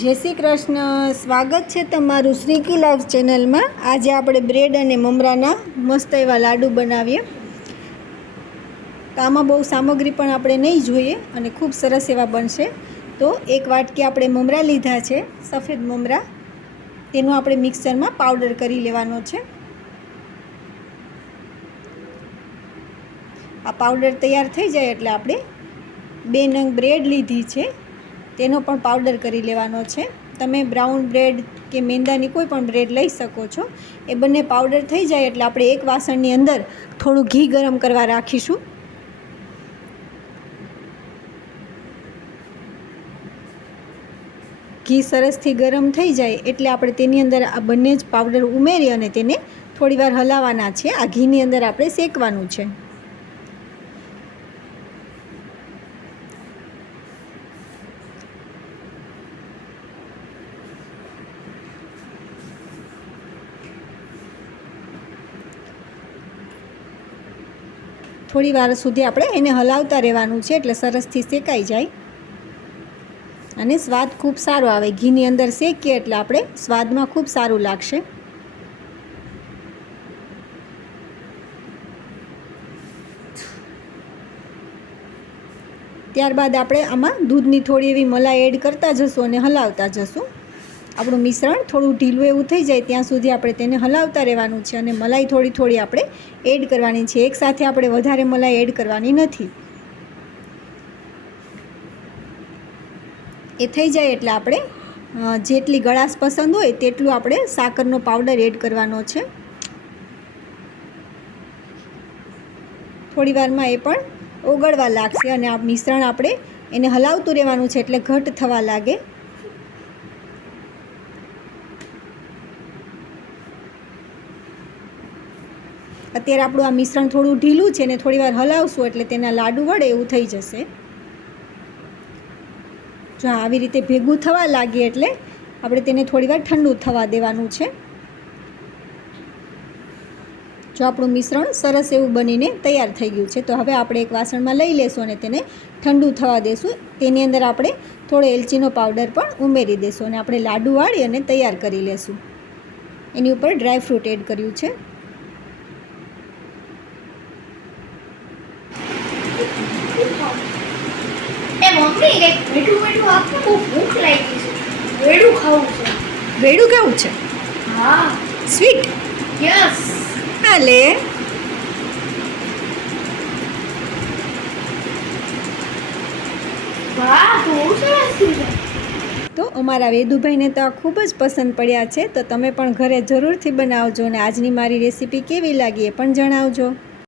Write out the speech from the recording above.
જય શ્રી કૃષ્ણ. સ્વાગત છે તમારું શ્રીકી લાઈફ ચેનલમાં. આજે આપણે બ્રેડ અને મમરાના મસ્ત એવા લાડુ બનાવીએ. તો આમાં બહુ સામગ્રી પણ આપણે નહીં જોઈએ અને ખૂબ સરસ એવા બનશે. તો એક વાટકી આપણે મમરા લીધા છે, સફેદ મમરા. તેનો આપણે મિક્સરમાં પાવડર કરી લેવાનો છે. આ પાવડર તૈયાર થઈ જાય એટલે આપણે 2 નંગ બ્રેડ લીધી છે, તેનો પણ પાવડર કરી લેવાનો છે. તમે બ્રાઉન બ્રેડ કે મેંદાની કોઈ પણ બ્રેડ લઈ શકો છો. એ બંને પાવડર થઈ જાય એટલે આપણે એક વાસણની અંદર થોડું ઘી ગરમ કરવા રાખીશું. ઘી સરસથી ગરમ થઈ જાય એટલે આપણે તેની અંદર આ બંને જ પાવડર ઉમેરી અને તેને થોડીવાર હલાવવાના છે. આ ઘીની અંદર આપણે શેકવાનું છે. થોડી વાર સુધી આપણે એને હલાવતા રહેવાનું છે એટલે સરસથી શેકાઈ જાય અને સ્વાદ ખૂબ સારો આવે. ઘીની અંદર શેકીએ એટલે આપણે સ્વાદમાં ખૂબ સારું લાગશે. ત્યારબાદ આપણે આમાં દૂધની થોડી એવી મલાઈ એડ કરતા જશું અને હલાવતા જશું. આપણું મિશ્રણ થોડું ઢીલું એવું થઈ જાય ત્યાં સુધી આપણે તેને હલાવતા રહેવાનું છે અને મલાઈ થોડી થોડી આપણે એડ કરવાની છે. એકસાથે આપણે વધારે મલાઈ એડ કરવાની નથી. એ થઈ જાય એટલે આપણે જેટલી ગળાશ પસંદ હોય તેટલું આપણે સાકરનો પાવડર એડ કરવાનો છે. થોડી વારમાં એ પણ ઓગળવા લાગશે અને આ મિશ્રણ આપણે એને હલાવતું રહેવાનું છે એટલે ઘટ થવા લાગે. અત્યારે આપણું આ મિશ્રણ થોડું ઢીલું છે ને થોડી વાર હલાવશું એટલે તેના લાડુ વડે એવું થઈ જશે. જો આવી રીતે ભેગું થવા લાગે એટલે આપણે તેને થોડી વાર ઠંડુ થવા દેવાનું છે. જો આપણું મિશ્રણ સરસ એવું બનીને તૈયાર થઈ ગયું છે તો હવે આપણે એક વાસણમાં લઈ લેશું અને તેને ઠંડુ થવા દેશું. તેની અંદર આપણે થોડો એલચીનો પાવડર પણ ઉમેરી દેશું અને આપણે લાડુ વાળી અને તૈયાર કરી લેશું. એની ઉપર ડ્રાય ફ્રૂટ એડ કર્યું છે. વેડું કેવું છે? હા, સ્વીટ. યસ. હાલે તો અમારા વેદુભાઈને તો આ ખૂબ જ પસંદ પડ્યા છે. તો તમે પણ ઘરે જરૂરથી બનાવજો અને આજની મારી રેસીપી કેવી લાગી એ પણ જણાવજો.